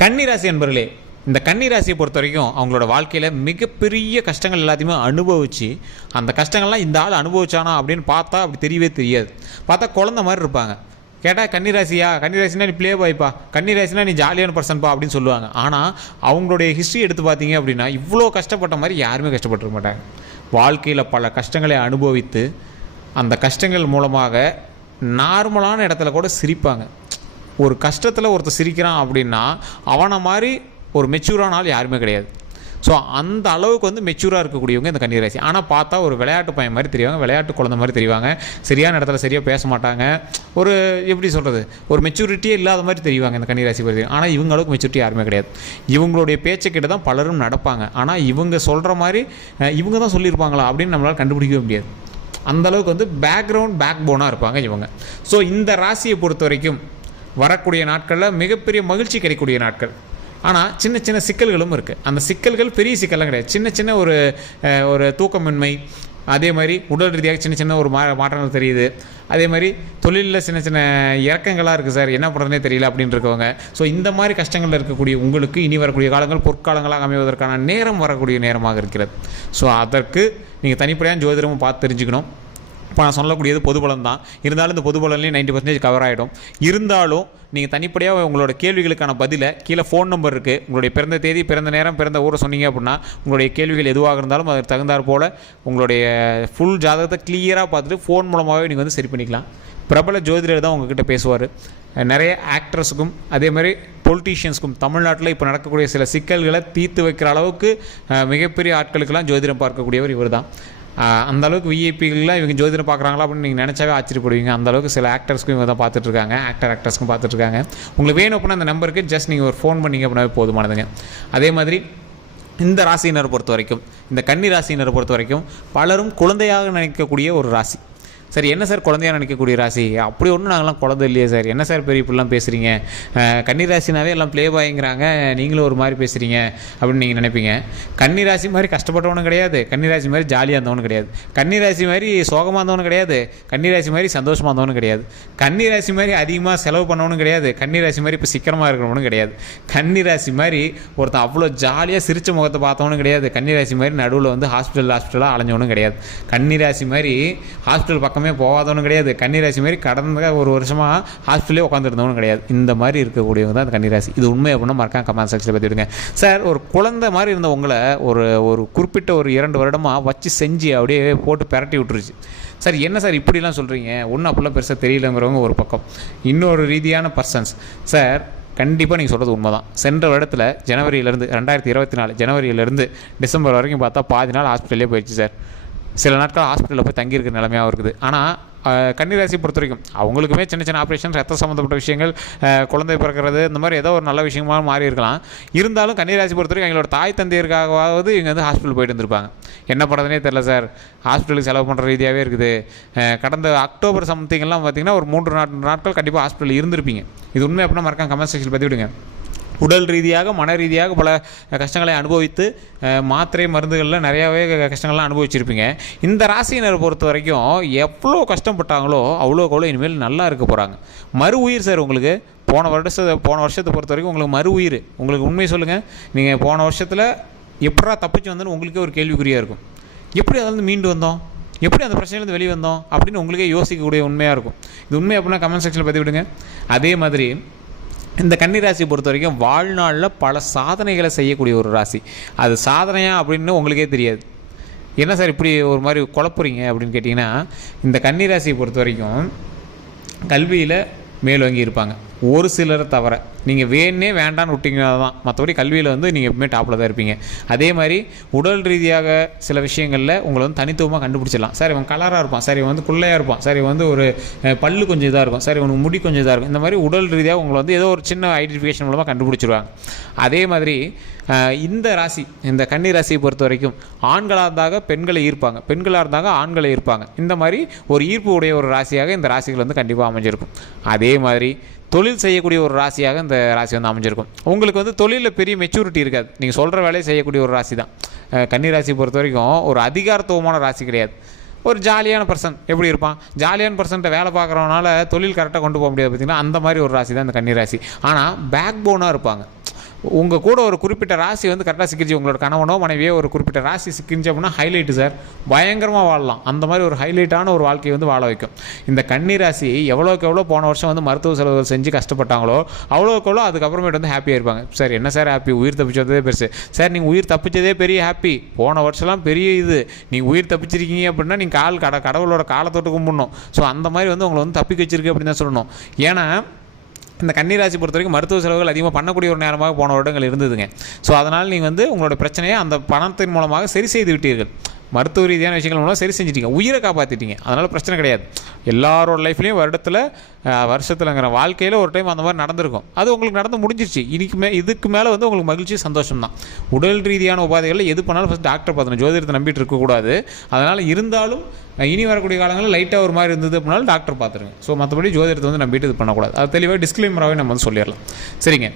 கன்னிராசி என்பர்களே, இந்த கன்னிராசியை பொறுத்த வரைக்கும் அவங்களோட வாழ்க்கையில் மிகப்பெரிய கஷ்டங்கள் எல்லாத்தையுமே அனுபவித்து, அந்த கஷ்டங்கள்லாம் இந்த ஆள் அனுபவிச்சானா அப்படின்னு பார்த்தா அப்படி தெரியவே தெரியாது. பார்த்தா குழந்த மாதிரி இருப்பாங்க. கேட்டால் கன்னிராசியா, கன்னிராசினா நீ ப்ளே பாய்ப்பா, கன்னிராசினா நீ ஜாலியான பர்சன்ப்பா அப்படின்னு சொல்லுவாங்க. ஆனால் அவங்களுடைய ஹிஸ்ட்ரி எடுத்து பார்த்தீங்க அப்படின்னா இவ்வளோ கஷ்டப்பட்ட மாதிரி யாருமே கஷ்டப்பட்டுருக்க மாட்டாங்க. வாழ்க்கையில் பல கஷ்டங்களை அனுபவித்து அந்த கஷ்டங்கள் மூலமாக நார்மலான இடத்துல கூட சிரிப்பாங்க. ஒரு கஷ்டத்தில் ஒருத்தர் சிரிக்கிறான் அப்படின்னா அவனை மாதிரி ஒரு மெச்சூரான ஆள் யாருமே கிடையாது. ஸோ அந்த அளவுக்கு வந்து மெச்சூராக இருக்கக்கூடியவங்க இந்த கன்னிராசி. ஆனால் பார்த்தா ஒரு விளையாட்டு பையன் மாதிரி தெரிவாங்க, விளையாட்டு குழந்தை மாதிரி தெரிவாங்க, சரியான இடத்துல சரியாக பேச மாட்டாங்க, ஒரு எப்படி சொல்கிறது, ஒரு மெச்சூரிட்டியே இல்லாத மாதிரி தெரிவாங்க இந்த கன்னிராசி பற்றி. ஆனால் இவங்க அளவுக்கு மெச்சூரிட்டி யாருமே கிடையாது. இவங்களுடைய பேச்சை கிட்ட தான் பலரும் நடப்பாங்க. ஆனால் இவங்க சொல்கிற மாதிரி இவங்க தான் சொல்லியிருப்பாங்களா அப்படின்னு நம்மளால் கண்டுபிடிக்கவே முடியாது. அந்தளவுக்கு வந்து பேக் போனாக இருப்பாங்க இவங்க. ஸோ இந்த ராசியை பொறுத்த வரைக்கும் வரக்கூடிய நாட்களில் மிகப்பெரிய மகிழ்ச்சி கிடைக்கக்கூடிய நாட்கள். ஆனால் சின்ன சின்ன சிக்கல்களும் இருக்குது. அந்த சிக்கல்கள் பெரிய சிக்கல்லாம் கிடையாது. சின்ன சின்ன ஒரு தூக்கமின்மை, அதே மாதிரி உடல் ரீதியாக சின்ன சின்ன ஒரு மாற்றங்கள் தெரியுது. அதே மாதிரி தொழிலில் சின்ன சின்ன இறக்கங்களாக இருக்குது, சார் என்ன பண்ணுறதுனே தெரியல அப்படின்னு இருக்கவங்க. ஸோ இந்த மாதிரி கஷ்டங்கள் இருக்கக்கூடிய உங்களுக்கு இனி வரக்கூடிய காலங்கள் பொற்காலங்களாக அமைவதற்கான நேரம் வரக்கூடிய நேரமாக இருக்கிறது. ஸோ அதற்கு நீங்கள் தனிப்படையான ஜோதிடமும் பார்த்து தெரிஞ்சுக்கணும். இப்போ நான் சொல்லக்கூடியது பொது பலன் தான். இருந்தாலும் இந்த பொது பலன்லேயும் 90% கவர் ஆகிடும். இருந்தாலும் நீங்கள் தனிப்படையாக உங்களோட கேள்விகளுக்கான பதிலை கீழே ஃபோன் நம்பர் இருக்குது, உங்களுடைய பிறந்த தேதி, பிறந்த நேரம், பிறந்த ஊரை சொன்னீங்க அப்படின்னா உங்களுடைய கேள்விகள் எதுவாக இருந்தாலும் அதற்கு தகுந்தாற் போல் உங்களுடைய ஃபுல் ஜாதகத்தை கிளியராக பார்த்துட்டு ஃபோன் மூலமாகவே நீங்கள் வந்து சரி பண்ணிக்கலாம். பிரபல ஜோதிடர் தான் உங்ககிட்ட பேசுவார். நிறைய ஆக்டர்ஸுக்கும் அதே மாதிரி பொலிட்டீஷியன்ஸுக்கும் தமிழ்நாட்டில் இப்போ நடக்கக்கூடிய சில சிக்கல்களை தீர்த்து வைக்கிற அளவுக்கு மிகப்பெரிய ஆட்களுக்கெல்லாம் ஜோதிடம் பார்க்கக்கூடியவர் இவர் தான். அந்தளவுக்கு விஐபிகள்லாம் இவங்க ஜோதிடம் பார்க்குறாங்களா அப்படின்னு நீங்கள் நினச்சாவே ஆச்சரியப்படுவீங்க. அந்தளவுக்கு சில ஆக்டர்ஸ்க்கும் இவங்க தான் பார்த்துட்ருக்காங்க, ஆக்டர்ஸ்க்கும் பார்த்துட்ருக்காங்க. உங்களுக்கு வேணும் அப்படின்னா அந்த நம்பருக்கு ஜஸ்ட் நீங்கள் ஒரு ஃபோன் பண்ணிங்க அப்படின்னாவே போதுமானதுங்க. அதே மாதிரி இந்த ராசியினரை பொறுத்த வரைக்கும், இந்த கன்னி ராசியினரை பொறுத்த வரைக்கும் பலரும் குழந்தையாக நினைக்கக்கூடிய ஒரு ராசி. சார் என்ன சார் குழந்தையாக நினைக்கக்கூடிய ராசி? அப்படி ஒன்றும் நாங்களாம் குழந்தை இல்லையே சார், என்ன சார் பெரிய இப்படிலாம் பேசுகிறீங்க, கன்னிராசினாவே எல்லாம் ப்ளே பாய்ங்கிறாங்க, நீங்களும் ஒரு மாதிரி பேசுகிறீங்க அப்படின்னு நீங்கள் நினைப்பீங்க. கன்னிராசி மாதிரி கஷ்டப்பட்டவனும் கிடையாது, கன்னிராசி மாதிரி ஜாலியாக இருந்தவனும் கிடையாது, கன்னிராசி மாதிரி சோகமாக இருந்தவனும் கிடையாது, கன்னிராசி மாதிரி சந்தோஷமாக இருந்தவனும் கிடையாது, கன்னிராசி மாதிரி அதிகமாக செலவு பண்ணவனும் கிடையாது, கன்னிராசி மாதிரி இப்போ சிக்கனமாக இருக்கிறவனும் கிடையாது, கன்னிராசி மாதிரி ஒருத்தன் அவ்வளோ ஜாலியாக சிரித்த முகத்தை பார்த்தவனும் கிடையாது, கன்னிராசி மாதிரி நடுவில் வந்து ஹாஸ்பிட்டலாக அலைஞ்சவனும் கிடையாது, கன்னிராசி மாதிரி ஹாஸ்பிட்டல் பக்கமே போகாதவனும் கிடையாது, கன்னிராசி மாதிரி கடந்த ஒரு வருஷமாக ஹாஸ்பிட்டலே உட்காந்துருந்தவனும் கிடையாது. இந்த மாதிரி இருக்கக்கூடியவங்க தான் அந்த கன்னிராசி. இது உண்மை அப்படின்னா மறக்காம கமெண்ட் செக்ஷனில் பற்றி விடுங்க. சார் ஒரு குழந்தை மாதிரி இருந்த உங்களை ஒரு குறிப்பிட்ட ஒரு 2 வருடமாக வச்சு செஞ்சு அப்படியே போட்டு பெரட்டி விட்டுருச்சு. சார் என்ன சார் இப்படிலாம் சொல்கிறீங்க, ஒன்றும் அப்படிலாம் பெருசாக தெரியலங்கிறவங்க ஒரு பக்கம். இன்னொரு ரீதியான பர்சன்ஸ், சார் கண்டிப்பாக நீங்கள் சொல்கிறது உண்மை தான். சென்ற வருடத்தில் ஜனவரியிலேருந்து 2024 ஜனவரியிலேருந்து டிசம்பர் வரைக்கும் பார்த்தா பாதி நாள் ஹாஸ்பிட்டலே போயிடுச்சு சார். சில நாட்கள் ஹாஸ்பிட்டலில் போய் தங்கியிருக்கிற நிலைமையாக இருக்குது. ஆனால் கன்னிராசி பொறுத்த வரைக்கும் அவங்களுக்குமே சின்ன சின்ன ஆப்ரேஷன், ரத்த சம்மந்தப்பட்ட விஷயங்கள், குழந்தை பிறக்கிறது, இந்த மாதிரி ஏதோ ஒரு நல்ல விஷயமாக மாறி இருக்கலாம். இருந்தாலும் கன்னிராசி பொறுத்த வரைக்கும் எங்களோட தாய் தந்தையருக்காகவாவது இவங்க வந்து ஹாஸ்பிட்டல் போயிட்டு இருந்திருப்பாங்க. என்ன பண்ணுறதுனே தெரில சார், ஹாஸ்பிட்டலுக்கு செலவு பண்ணுற ரீதியாகவே இருக்குது. கடந்த அக்டோபர் சம்திங்கெல்லாம் பார்த்திங்கன்னா ஒரு 3 நாட்கள் கண்டிப்பாக ஹாஸ்பிட்டலில் இருந்திருப்பீங்க. இது உண்மை அப்படின்னா மறக்காம கமெண்ட் செக்ஷனில் பற்றி விடுங்க. உடல் ரீதியாக மன ரீதியாக பல கஷ்டங்களை அனுபவித்து மாத்திரை மருந்துகளில் நிறையாவே கஷ்டங்கள்லாம் அனுபவிச்சிருப்பீங்க. இந்த ராசியினரை பொறுத்த வரைக்கும் எவ்வளோ கஷ்டப்பட்டாங்களோ அவ்வளோக்கு இனிமேல் நல்லா இருக்க போகிறாங்க. மறு உயிர் சார் உங்களுக்கு. போன வருஷத்தை பொறுத்த வரைக்கும் உங்களுக்கு மறு உயிர். உங்களுக்கு உண்மை சொல்லுங்கள், நீங்கள் போன வருஷத்தில் எப்படா தப்பிச்சு வந்தோன்னு உங்களுக்கே ஒரு கேள்விக்குறியாக இருக்கும். எப்படி அதில் மீண்டு வந்தோம், எப்படி அந்த பிரச்சனையிலேருந்து வெளியே வந்தோம் அப்படின்னு உங்களுக்கே யோசிக்கக்கூடிய உண்மையாக இருக்கும். இது உண்மை அப்படின்னா கமெண்ட் செக்ஷனில் பற்றி விடுங்க. அதே மாதிரி இந்த கன்னிராசியை பொறுத்த வரைக்கும் வாழ்நாளில் பல சாதனைகளை செய்யக்கூடிய ஒரு ராசி. அது சாதனையா அப்படின்னு உங்களுக்கே தெரியாது. என்ன சார் இப்படி ஒரு மாதிரி குழப்புறீங்க அப்படின்னு கேட்டிங்கன்னா, இந்த கன்னிராசியை பொறுத்த வரைக்கும் கல்வியில் மேலோங்கி இருப்பாங்க. ஒரு சிலரை தவிர நீங்கள் வேணே வேண்டான்னு விட்டிங்கன்னா தான், மற்றபடி கல்வியில் வந்து நீங்கள் எப்பவுமே டாப்பில் தான் இருப்பீங்க. அதே மாதிரி உடல் ரீதியாக சில விஷயங்களில் உங்களை வந்து தனித்துவமாக கண்டுபிடிச்சிடலாம். சார் இவன் கலராக இருப்பான், சார் இவன் வந்து குள்ளையாக இருப்பான், சார் இவன் வந்து ஒரு பல்லு கொஞ்சம் இதாக இருக்கும், சார் இவனுக்கு முடி கொஞ்சம் இதாக இருக்கும். இந்த மாதிரி உடல் ரீதியாக உங்களை வந்து ஏதோ ஒரு சின்ன ஐடென்டிஃபிகேஷன் மூலமாக கண்டுபிடிச்சிருவாங்க. அதே மாதிரி இந்த ராசி, இந்த கன்னி ராசியை பொறுத்த வரைக்கும் ஆண்களாக இருந்தாங்க பெண்களை ஈர்ப்பாங்க, பெண்களாக இருந்தாங்க ஆண்களை ஈர்ப்பாங்க. இந்த மாதிரி ஒரு ஈர்ப்பு உடைய ஒரு ராசியாக இந்த ராசிகள் வந்து கண்டிப்பாக அமைஞ்சிருக்கும். அதே மாதிரி தொழில் செய்யக்கூடிய ஒரு ராசியாக இந்த ராசி வந்து அமைஞ்சிருக்கும். உங்களுக்கு வந்து தொழிலில் பெரிய மெச்சூரிட்டி இருக்காது, நீங்கள் சொல்கிற வேலையை செய்யக்கூடிய ஒரு ராசி தான் கன்னி ராசியை பொறுத்த வரைக்கும். ஒரு அதிகாரத்துவமான ராசி கிடையாது. ஒரு ஜாலியான பர்சன் எப்படி இருப்பான், ஜாலியான பர்சன்ட்ட வேலை பார்க்குறவனால தொழில் கரெக்டாக கொண்டு போக முடியாது பார்த்திங்கன்னா, அந்த மாதிரி ஒரு ராசி தான் இந்த கன்னி ராசி. ஆனால் பேக் போனாக இருப்பாங்க. உங்கள் கூட ஒரு குறிப்பிட்ட ராசி வந்து கரெக்டாக சிக்கிச்சு, உங்களோட கணவனோ மனைவியோ ஒரு குறிப்பிட்ட ராசி சிக்கிச்சு அப்படின்னா ஹைலைட்டு சார், பயங்கரமாக வாழலாம். அந்த மாதிரி ஒரு ஹைலைட்டான ஒரு வாழ்க்கையை வந்து வாழ வைக்கும். இந்த கன்னி ராசி எவ்வளோக்கு எவ்வளோ போன வருஷம் வந்து மருத்துவ செலவுகள் செஞ்சு கஷ்டப்பட்டாங்களோ அவ்வளோக்கு எவ்வளோ அதுக்கப்புறமேட்டு வந்து ஹாப்பியாக இருப்பாங்க. சார் என்ன சார் ஹாப்பி, உயிர் தப்பிச்சதே பெருசு. சார் நீங்கள் உயிர் தப்பிச்சதே பெரிய ஹாப்பி, போன வருஷம்லாம் பெரிய இது, நீங்கள் உயிர் தப்பிச்சிருக்கீங்க அப்படின்னா நீங்கள் கடவுளோட காலத்தொட்டு கும்பிடணும். ஸோ அந்த மாதிரி வந்து உங்களை வந்து தப்பிக்க வச்சிருக்கு அப்படின்னு தான் சொல்லணும். ஏன்னா இந்த கன்னிராசி பொறுத்த வரைக்கும் மருத்துவ செலவுகள் அதிகமாக பண்ணக்கூடிய ஒரு நேரமாக போன வருடங்கள் இருந்ததுங்க. ஸோ அதனால் நீங்கள் வந்து உங்களோட பிரச்சனையை அந்த பணத்தின் மூலமாக சரி செய்து விட்டீர்கள். மருத்துவ ரீதியான விஷயங்கள் மூலம் சரி செஞ்சிட்டீங்க, உயிரை காப்பாற்றிட்டீங்க. அதனால் பிரச்சனை கிடையாது. எல்லாரோட லைஃப்லேயும் வருஷத்துலங்கிற வாழ்க்கையில் ஒரு டைம் அந்த மாதிரி நடந்திருக்கும். அது உங்களுக்கு நடந்து முடிஞ்சிருச்சு. இதுக்கு மேலே வந்து உங்களுக்கு மகிழ்ச்சி சந்தோஷம் தான். உடல் ரீதியான உபாதைகளில் எது பண்ணாலும் ஃபஸ்ட் டாக்டர் பார்த்துணும், ஜோதிடத்தை நம்பிட்டு இருக்கக்கூடாது. அதனால் இருந்தாலும் இனி வரக்கூடிய காலங்களில் லைட்டாக ஒரு மாதிரி இருந்தது அப்படின்னாலும் டாக்டர் பார்த்துருங்க. ஸோ மற்றபடி ஜோதிடத்தை வந்து நம்பிட்டு இது பண்ணக்கூடாது. அது தெளிவாக டிஸ்க்ளைமராகவே நம்ம வந்து சொல்லிடலாம். சரிங்க.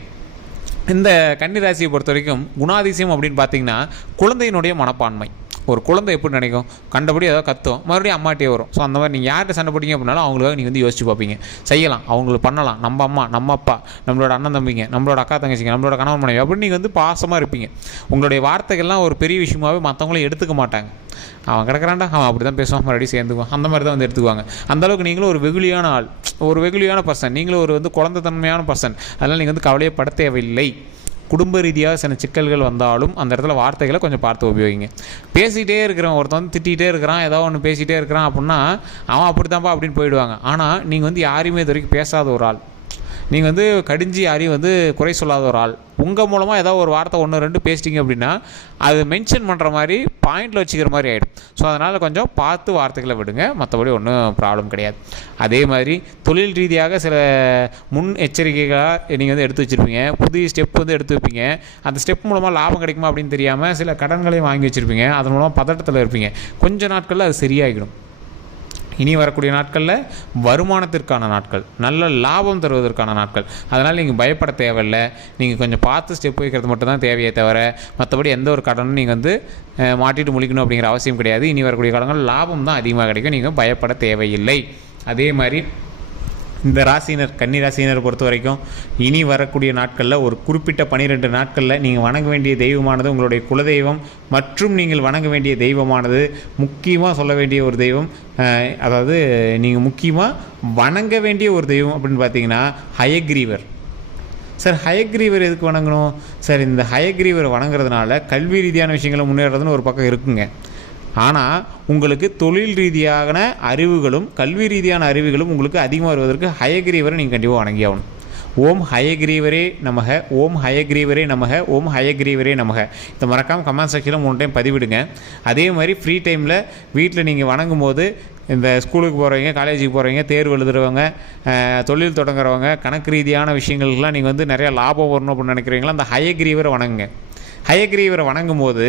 இந்த கன்னிராசியை பொறுத்த வரைக்கும் குணாதிசயம் அப்படின்னு பார்த்தீங்கன்னா குழந்தையினுடைய மனப்பான்மை. ஒரு குழந்தை எப்படி நினைக்கும், கண்டபடி ஏதாவது கத்தும், மறுபடியும் அம்மாட்டே வரும். ஸோ அந்த மாதிரி நீங்கள் யார்கிட்ட சண்டை போட்டிங்க அப்படின்னாலும் அவங்களுக்காக நீங்கள் வந்து யோசிச்சு பார்ப்பீங்க, செய்யலாம், அவங்களுக்கு பண்ணலாம், நம்ம அம்மா, நம்ம அப்பா, நம்மளோட அண்ணன் தம்பிங்க, நம்மளோட அக்கா தங்கச்சிங்க, நம்மளோட கணவன் மனைவி அப்படின்னு நீங்கள் வந்து பாசமாக இருப்பீங்க. உங்களுடைய வார்த்தைகள்லாம் ஒரு பெரிய விஷயமாகவே மற்றவங்களும் எடுத்துக்க மாட்டாங்க. அவன் கிடக்கிறான்டா, அவன் அப்படி தான் பேசுவான், மறுபடியும் சேர்ந்துக்குவான், அந்த மாதிரி தான் வந்து எடுத்துக்குவாங்க. அந்தளவுக்கு நீங்களும் ஒரு வெகுளியான ஆள், ஒரு வெகுளியான பர்சன், நீங்களும் ஒரு வந்து குழந்தைத்தன்மையான பர்சன். அதனால் நீங்கள் வந்து கவலையே பட தேவையில்லை. குடும்ப ரீதியாக சில சிக்கல்கள் வந்தாலும் அந்த இடத்துல வார்த்தைகளை கொஞ்சம் பார்த்து உபயோகிங்க. பேசிகிட்டே இருக்கிறவன் ஒருத்தன் வந்து திட்டிகிட்டே இருக்கிறான், ஏதோ ஒன்று பேசிகிட்டே இருக்கிறான் அப்படின்னா அவன் அப்படி தான்ப்பா அப்படின்னு போயிடுவாங்க. ஆனால் நீங்கள் வந்து யாரையுமே இது வரைக்கும் பேசாத ஒரு ஆள், நீங்கள் வந்து கடிஞ்சு யாரையும் வந்து குறை சொல்லாத ஒரு ஆள், உங்கள் மூலமாக ஏதாவது ஒரு வார்த்தை 1-2 பேசிட்டிங்க அப்படின்னா அது மென்ஷன் பண்ணுற மாதிரி பாயிண்டில் வச்சுக்கிற மாதிரி ஆகிடும். ஸோ அதனால் கொஞ்சம் பார்த்து வார்த்தைகளை விடுங்க, மற்றபடி ஒன்றும் ப்ராப்ளம் கிடையாது. அதே மாதிரி தொழில் ரீதியாக சில முன் எச்சரிக்கைகளாக நீங்கள் வந்து எடுத்து வச்சுருப்பீங்க, புதிய ஸ்டெப் வந்து எடுத்து வைப்பீங்க. அந்த ஸ்டெப் மூலமாக லாபம் கிடைக்குமா அப்படின்னு தெரியாமல் சில கடன்களையும் வாங்கி வச்சுருப்பீங்க, அதன் மூலமாக பதட்டத்தில் இருப்பீங்க. கொஞ்சம் நாட்களில் அது சரியாகிடும். இனி வரக்கூடிய நாட்களில் வருமானத்திற்கான நாட்கள், நல்ல லாபம் தருவதற்கான நாட்கள். அதனால் நீங்கள் பயப்பட தேவையில்லை. நீங்கள் கொஞ்சம் பார்த்து ஸ்டெப் வைக்கிறது மட்டும் தான் தேவையே தவிர மற்றபடி எந்த ஒரு கடனும் நீங்கள் வந்து மாட்டிட்டு முழிக்கணும் அப்படிங்கிற அவசியம் கிடையாது. இனி வரக்கூடிய காலங்கள் லாபம் தான் அதிகமாக கிடைக்கும், நீங்கள் பயப்பட தேவையில்லை. அதே மாதிரி இந்த ராசினர் கன்னி ராசியினர் பொறுத்த வரைக்கும் இனி வரக்கூடிய நாட்களில் ஒரு குறிப்பிட்ட 12 நாட்களில் நீங்கள் வணங்க வேண்டிய தெய்வமானது உங்களுடைய குலதெய்வம் மற்றும் நீங்கள் வணங்க வேண்டிய தெய்வமானது முக்கியமாக சொல்ல வேண்டிய ஒரு தெய்வம், அதாவது நீங்கள் முக்கியமாக வணங்க வேண்டிய ஒரு தெய்வம் அப்படின்னு பார்த்தீங்கன்னா ஹயக்ரீவர். சார் ஹயக்ரீவர் எதுக்கு வணங்கணும் சார்? இந்த ஹயக்ரீவர் வணங்குறதுனால கல்வி ரீதியான விஷயங்களை முன்னேறதுன்னு ஒரு பக்கம் இருக்குங்க. ஆனால் உங்களுக்கு தொழில் ரீதியான அறிவுகளும் கல்வி ரீதியான அறிவுகளும் உங்களுக்கு அதிகமாக வருவதற்கு ஹயக்ரீவரை நீங்கள் கண்டிப்பாக வணங்கி ஆகணும். ஓம் ஹயக்ரீவரே நமக, ஓம் ஹயக்ரீவரே நமக, ஓம் ஹயக்ரீவரே நமக. இதை மறக்காமல் கமெண்ட் செக்ஷனில் 3 டைம் பதிவிடுங்க. அதே மாதிரி ஃப்ரீ டைமில் வீட்டில் நீங்கள் வணங்கும் போது இந்த ஸ்கூலுக்கு போகிறவங்க, காலேஜுக்கு போகிறவங்க, தேர்வு எழுதுகிறவங்க, தொழில் தொடங்குறவங்க, கணக்கு ரீதியான விஷயங்களுக்கெல்லாம் நீங்கள் வந்து நிறையா லாபம் வரணும் அப்படின்னு நினைக்கிறீங்களா, அந்த ஹயக்ரீவரை வணங்குங்க. ஹயக்ரீவரை வணங்கும் போது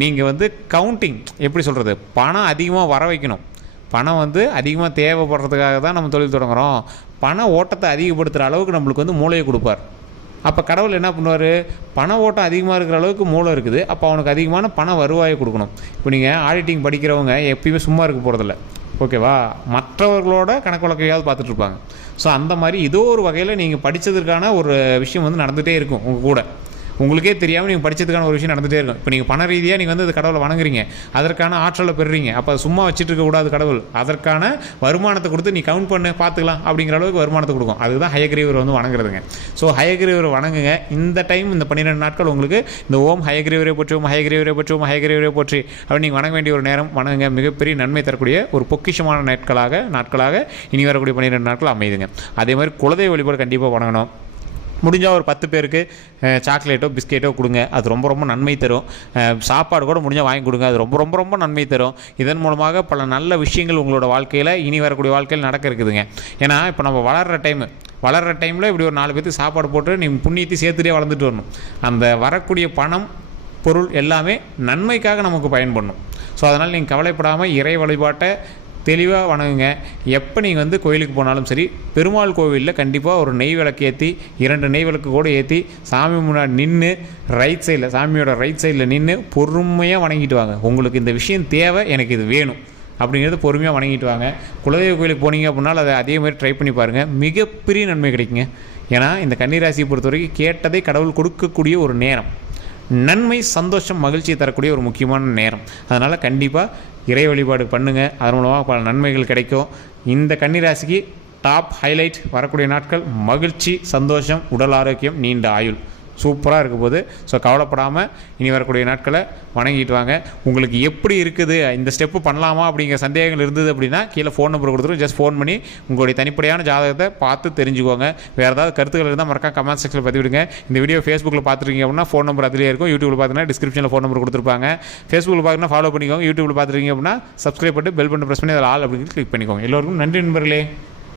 நீங்கள் வந்து கவுண்டிங் எப்படி சொல்கிறது, பணம் அதிகமாக வர வைக்கணும். பணம் வந்து அதிகமாக தேவைப்படுறதுக்காக தான் நம்ம தொழில் தொடங்குகிறோம். பண ஓட்டத்தை அதிகப்படுத்துகிற அளவுக்கு நம்மளுக்கு வந்து மூளையை கொடுப்பார். அப்போ கடவுள் என்ன பண்ணுவார், பண ஓட்டம் அதிகமாக இருக்கிற அளவுக்கு மூளை இருக்குது, அப்போ அவனுக்கு அதிகமான பண வருவாயை கொடுக்கணும். இப்போ நீங்கள் ஆடிட்டிங் படிக்கிறவங்க எப்பயுமே சும்மா இருக்க போகிறதில்ல, ஓகேவா? மற்றவர்களோட கணக்கு வழக்கையாவது பார்த்துட்ருப்பாங்க. ஸோ அந்த மாதிரி ஏதோ ஒரு வகையில் நீங்கள் படித்ததற்கான ஒரு விஷயம் வந்து நடந்துகிட்டே இருக்கும் உங்கள் கூட. உங்களுக்கே தெரியாமல் நீங்கள் படித்ததுக்கான ஒரு விஷயம் நடந்துகிட்டே இருக்கும். இப்போ நீங்கள் பண ரீதியாக நீங்கள் வந்து அது கடவுளை வணங்குறீங்க, அதற்கான ஆற்றலை பெறுறீங்க. அப்போ சும்மா வச்சுட்டு இருக்கக்கூடாது, கடவுள் அதற்கான வருமானத்தை கொடுத்து நீ கவுண்ட் பண்ணு பார்த்துக்கலாம் அப்படிங்கிற அளவுக்கு வருமானத்தை கொடுக்கும். அதுதான் ஹயக்ரீவர் வந்து வணங்குறதுங்க. ஸோ ஹயக்ரீவர் வணங்குங்க. இந்த டைம் இந்த 12 நாட்கள் உங்களுக்கு இந்த ஓம் ஹயக்ரீவரே போற்றி, ஓம் ஹயக்ரீவரே போற்றி, ஓம் ஹயக்ரீவரே போற்றி அப்படி நீங்கள் வணங்க வேண்டிய ஒரு நேரம் வணங்குங்க. மிகப்பெரிய நன்மை தரக்கூடிய ஒரு பொக்கிஷமான நாட்களாக இனி வரக்கூடிய 12 நாட்கள் அமையுதுங்க. அதே மாதிரி குலதெய்வ வழிபாடு கண்டிப்பாக வணங்கணும். முடிஞ்சால் ஒரு 10 பேருக்கு சாக்லேட்டோ பிஸ்கெட்டோ கொடுங்க, அது ரொம்ப ரொம்ப நன்மை தரும். சாப்பாடு கூட முடிஞ்சால் வாங்கி கொடுங்க, அது ரொம்ப ரொம்ப ரொம்ப நன்மை தரும். இதன் மூலமாக பல நல்ல விஷயங்கள் உங்களோட வாழ்க்கையில் இனி வரக்கூடிய வாழ்க்கையில் நடக்க இருக்குதுங்க. ஏன்னா இப்போ நம்ம வளர்கிற டைமில் இப்படி ஒரு 4 பேருக்கு சாப்பாடு போட்டு நீ புண்ணியத்தை சேர்த்துட்டே வளர்ந்துட்டு வரணும். அந்த வரக்கூடிய பணம் பொருள் எல்லாமே நன்மைக்காக நமக்கு பயன்படணும். ஸோ அதனால் நீங்கள் கவலைப்படாமல் இறை வழிபாட்டை தெளிவாக வணங்குங்க. எப்போ நீங்கள் வந்து கோயிலுக்கு போனாலும் சரி, பெருமாள் கோவிலில் கண்டிப்பாக ஒரு நெய் விளக்கு ஏற்றி 2 நெய் விளக்கு கூட ஏற்றி சாமி முன்னாடி நின்று சாமியோட ரைட் சைடில் நின்று பொறுமையாக வணங்கிட்டு வாங்க. உங்களுக்கு இந்த விஷயம் தேவை, எனக்கு இது வேணும் அப்படிங்கிறது பொறுமையாக வணங்கிட்டு வாங்க. குலதெய்வ கோயிலுக்கு போனீங்க அப்படின்னாலும் அதை அதே மாதிரி ட்ரை பண்ணி பாருங்கள், மிகப்பெரிய நன்மை கிடைக்குங்க. ஏன்னா இந்த கன்னிராசியை பொறுத்த வரைக்கும் கேட்டதை கடவுள் கொடுக்கக்கூடிய ஒரு நேரம், நன்மை, சந்தோஷம், மகிழ்ச்சியை தரக்கூடிய ஒரு முக்கியமான நேரம். அதனால் கண்டிப்பாக இறை வழிபாடு பண்ணுங்கள், அதன் மூலமாக பல நன்மைகள் கிடைக்கும். இந்த கன்னிராசிக்கு டாப் ஹைலைட் வரக்கூடிய நாட்கள் மகிழ்ச்சி, சந்தோஷம், உடல் ஆரோக்கியம், நீண்ட ஆயுள் சூப்பராக இருக்க போது. ஸோ கவலைப்படாமல் இனி வரக்கூடிய நாட்களை வணங்கிட்டு வாங்க. உங்களுக்கு எப்படி இருக்குது, இந்த ஸ்டெப்பு பண்ணலாமா அப்படிங்கிற சந்தேகங்கள் இருந்தது அப்படின்னா கீழே ஃபோன் நம்பர் கொடுத்துரும், ஜஸ்ட் ஃபோன் பண்ணி உங்களுடைய தனிப்படையான ஜாதகத்தை பார்த்து தெரிஞ்சுக்கோங்க. வேறு ஏதாவது கருத்துக்கள் இருந்தால் மறக்காம கமெண்ட் செக்ஷனில் பதிவிடுங்க. இந்த வீடியோ ஃபேஸ்புக்கில் பார்த்துருக்கீங்க அப்படின்னா ஃபோன் நம்பர் அதிலே இருக்கும். யூடியூப்பில் பார்த்தீங்கன்னா டிஸ்கிரிப்ஷனில் ஃபோன் நம்பர் கொடுத்துருப்பாங்க. ஃபேஸ்புக்கில் பார்த்தீங்கன்னா ஃபாலோ பண்ணிக்கோங்க. யூடியூப்பில் பார்த்துருக்கீங்க அப்படின்னா சப்ஸ்கிரைப் பண்ணிட்டு பெல் பட்டன் ப்ரெஸ் பண்ணி அதில் ஆல் அப்படின்னு கிளிக் பண்ணிக்கோங்க. எல்லோருக்கும் நன்றி நண்பர்களே.